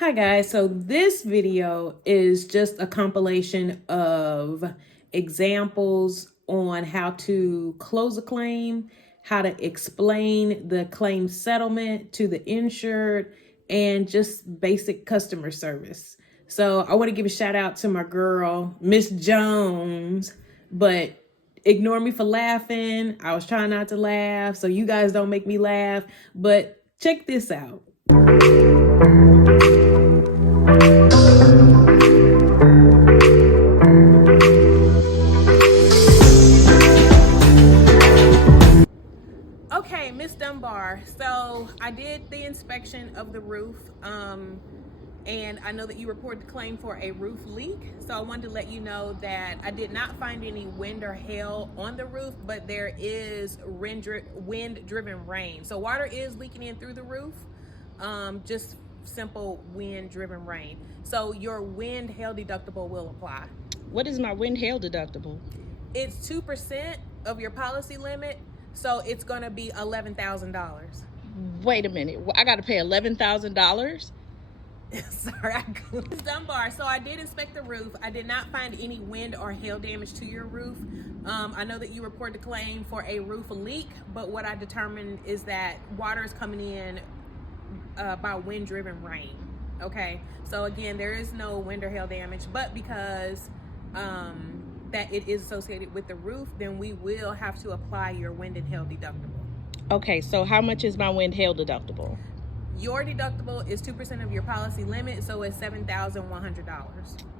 Hi guys, so this video is just a compilation of examples on how to close a claim, how to explain the claim settlement to the insured, and just basic customer service. So I want to give a shout out to my girl, Miss Jones, but ignore me for laughing. I was trying not to laugh, so you guys don't make me laugh, but check this out. Okay, Miss Dunbar. So I did the inspection of the roof, and I know that you reported the claim for a roof leak. So I wanted to let you know that I did not find any wind or hail on the roof, but there is wind-driven rain. So water is leaking in through the roof, just simple wind-driven rain. So your wind hail deductible will apply. What is my wind hail deductible? It's 2% of your policy limit. So it's going to be $11,000. Wait a minute. I got to pay $11,000? Sorry, Ms. Dunbar. So I did inspect the roof. I did not find any wind or hail damage to your roof. I know that you reported the claim for a roof leak, but what I determined is that water is coming in by wind-driven rain. Okay, so again, there is no wind or hail damage, but because that it is associated with the roof, then we will have to apply your wind and hail deductible. Okay, so how much is my wind hail deductible? Your deductible is 2% of your policy limit, so it's $7,100.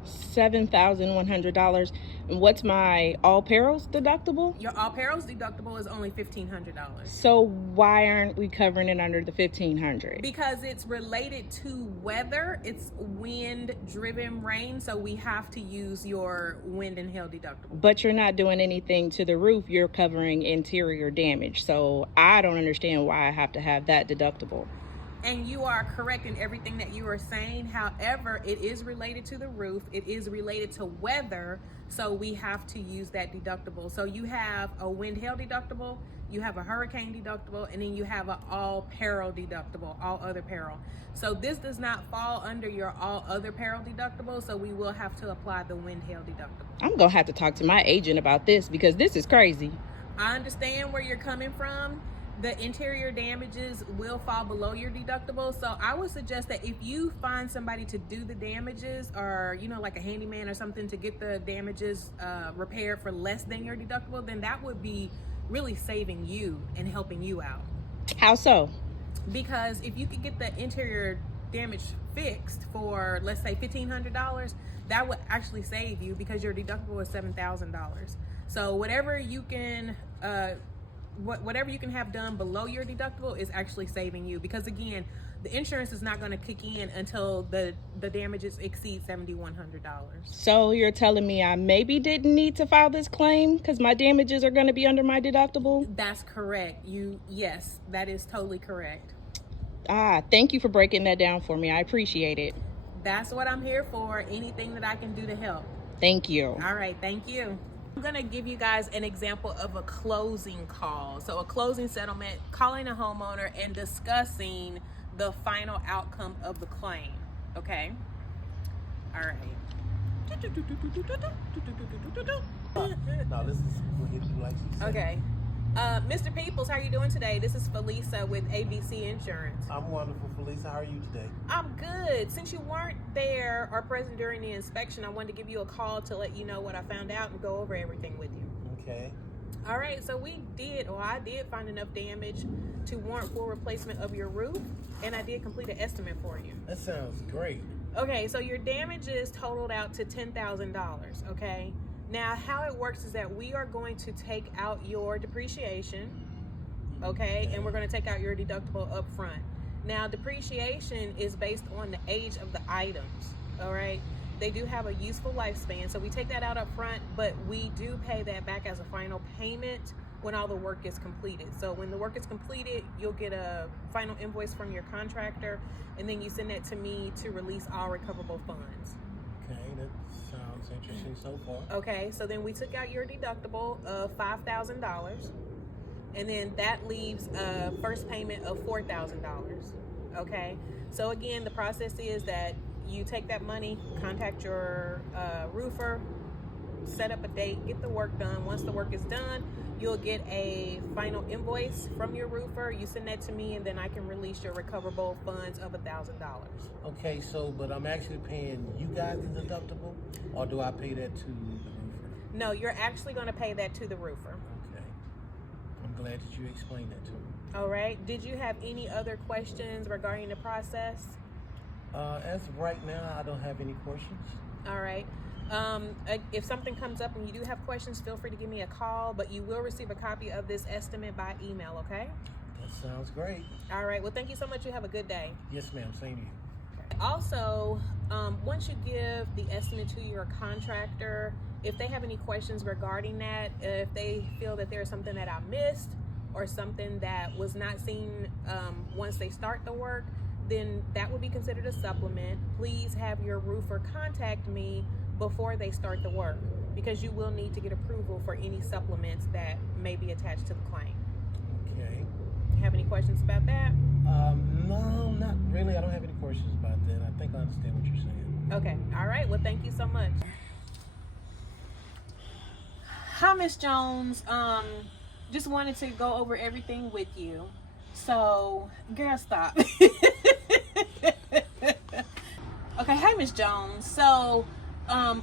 $7,100. And what's my all perils deductible? Your all perils deductible is only $1,500. So why aren't we covering it under the $1,500? Because it's related to weather. It's wind-driven rain, so we have to use your wind and hail deductible. But you're not doing anything to the roof. You're covering interior damage. So I don't understand why I have to have that deductible. And you are correct in everything that you are saying. However, it is related to the roof. It is related to weather. So we have to use that deductible. So you have a wind hail deductible, you have a hurricane deductible, and then you have an all peril deductible, all other peril. So this does not fall under your all other peril deductible. So we will have to apply the wind hail deductible. I'm going to have to talk to my agent about this because this is crazy. I understand where you're coming from. The interior damages will fall below your deductible. So I would suggest that if you find somebody to do the damages, or, you know, like a handyman or something to get the damages repaired for less than your deductible, then that would be really saving you and helping you out. How so? Because if you could get the interior damage fixed for, let's say, $1,500, that would actually save you because your deductible is $7,000. So whatever you can whatever you can have done below your deductible is actually saving you, because again, the insurance is not going to kick in until the damages exceed $7,100. So you're telling me I maybe didn't need to file this claim because my damages are going to be under my deductible? That's correct. Yes, that is totally correct. Thank you for breaking that down for me. I appreciate it. That's what I'm here for. Anything that I can do to help. Thank you. All right, thank you. I'm going to give you guys an example of a closing call. So a closing settlement, calling a homeowner and discussing the final outcome of the claim. Okay? All right. No, this is like she said. Okay. Mr. Peoples, how are you doing today? This is Felisa with ABC Insurance. I'm wonderful, Felisa. How are you today? I'm good. Since you weren't there or present during the inspection, I wanted to give you a call to let you know what I found out and go over everything with you. Okay. All right, so I did find enough damage to warrant full replacement of your roof, and I did complete an estimate for you. That sounds great. Okay, so your damages totaled out to $10,000, okay? Now, how it works is that we are going to take out your depreciation, okay? And we're going to take out your deductible up front. Now, depreciation is based on the age of the items, all right? They do have a useful lifespan, so we take that out up front, but we do pay that back as a final payment when all the work is completed. So when the work is completed, you'll get a final invoice from your contractor, and then you send that to me to release all recoverable funds. Okay, that sounds interesting so far. Okay, so then we took out your deductible of $5,000, and then that leaves a first payment of $4,000. Okay, so again, the process is that you take that money, contact your roofer, set up a date, get the work done. Once the work is done, you'll get a final invoice from your roofer. You send that to me, and then I can release your recoverable funds of $1,000. Okay, so but I'm actually paying you guys the deductible, or do I pay that to the roofer? No, you're actually going to pay that to the roofer. Okay, I'm glad that you explained that to me. All right. Did you have any other questions regarding the process? As of right now, I don't have any questions. All right. If something comes up and you do have questions, feel free to give me a call, but you will receive a copy of this estimate by email, okay? That sounds great. All right. Well, thank you so much. You have a good day. Yes, ma'am. Same to you. Also, once you give the estimate to your contractor, if they have any questions regarding that, if they feel that there's something that I missed or something that was not seen once they start the work, then that would be considered a supplement. Please have your roofer contact me before they start the work, because you will need to get approval for any supplements that may be attached to the claim. Okay. Have any questions about that? No, not really. I don't have any questions about that. I think I understand what you're saying. Okay. All right. Well, thank you so much. Hi, Miss Jones. Just wanted to go over everything with you. So, girl, stop. Okay. Hi, Miss Jones. So,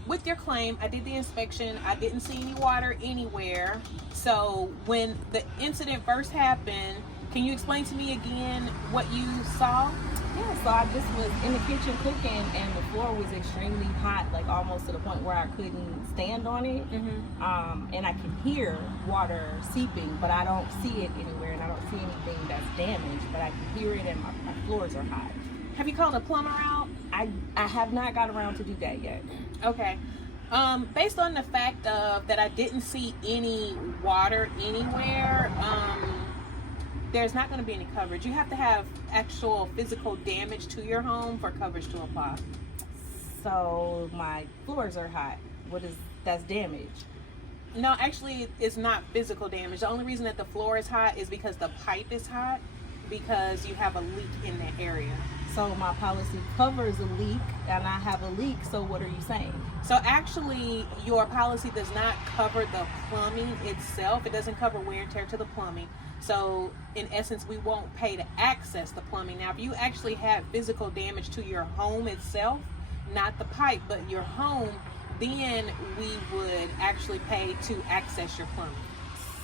with your claim, I did the inspection. I didn't see any water anywhere. So, when the incident first happened, can you explain to me again what you saw? Yeah, so I just was in the kitchen cooking, and the floor was extremely hot, like almost to the point where I couldn't stand on it. And I can hear water seeping, but I don't see it anywhere, and I don't see anything that's damaged, but I can hear it, and my floors are hot. Have you called a plumber out? I have not got around to do that yet. Okay. Based on the fact of that I didn't see any water anywhere, there's not going to be any coverage. You have to have actual physical damage to your home for coverage to apply. So my floors are hot. That's damage? No, actually, it's not physical damage. The only reason that the floor is hot is because the pipe is hot, because you have a leak in that area. So my policy covers a leak, and I have a leak, so what are you saying? So actually, your policy does not cover the plumbing itself. It doesn't cover wear and tear to the plumbing. So in essence, we won't pay to access the plumbing. Now, if you actually had physical damage to your home itself, not the pipe, but your home, then we would actually pay to access your plumbing.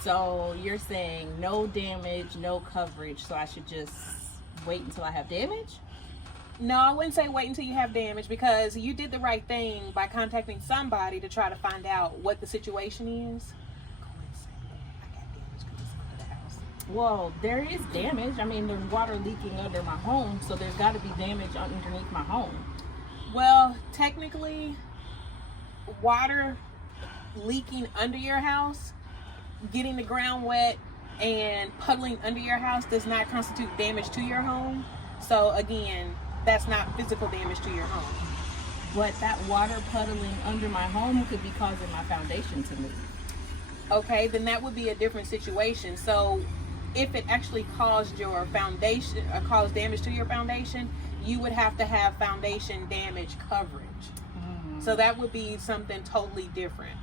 So you're saying no damage, no coverage, so I should just wait until I have damage? No, I wouldn't say wait until you have damage, because you did the right thing by contacting somebody to try to find out what the situation is. Go and say, I got damage because it's under the house. Well, there is damage. I mean, there's water leaking under my home, so there's got to be damage underneath my home. Well, technically, water leaking under your house, getting the ground wet, and puddling under your house does not constitute damage to your home. So again, that's not physical damage to your home. But that water puddling under my home could be causing my foundation to move. Okay, then that would be a different situation. So if it actually caused your foundation, caused damage to your foundation, you would have to have foundation damage coverage. So that would be something totally different.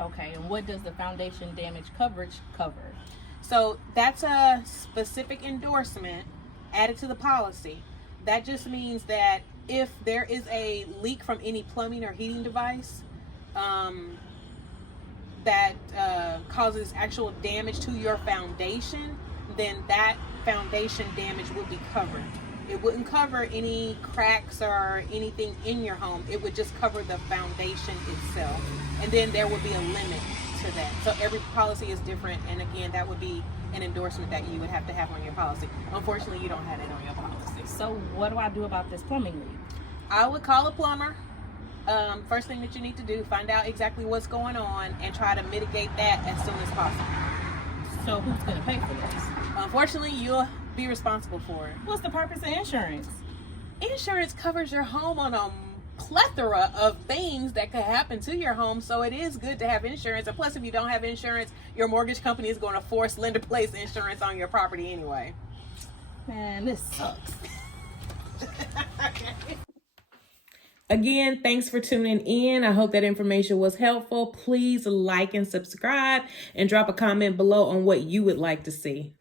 Okay, and what does the foundation damage coverage cover? So that's a specific endorsement added to the policy. That just means that if there is a leak from any plumbing or heating device that causes actual damage to your foundation, then that foundation damage would be covered. It wouldn't cover any cracks or anything in your home. It would just cover the foundation itself. And then there would be a limit to that. So every policy is different. And again, that would be an endorsement that you would have to have on your policy. Unfortunately, you don't have it on your policy. So what do I do about this plumbing leak? I would call a plumber. First thing that you need to do, find out exactly what's going on and try to mitigate that as soon as possible. So who's going to pay for this? Unfortunately, you'll be responsible for it. What's the purpose of insurance? Insurance covers your home on a plethora of things that could happen to your home, so it is good to have insurance. And plus, if you don't have insurance, your mortgage company is going to force lender-placed insurance on your property anyway. Man, this sucks. Again, thanks for tuning in. I hope that information was helpful. Please like and subscribe and drop a comment below on what you would like to see.